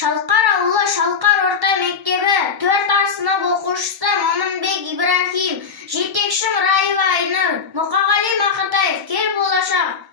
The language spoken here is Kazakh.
Шалқар ауылы Шалқар орта мектебі 4 сынып оқушысы Момынбек Ибрахим, жетекшім Раева Айнұр, Мұқағали Мақатаев, кел болашақ.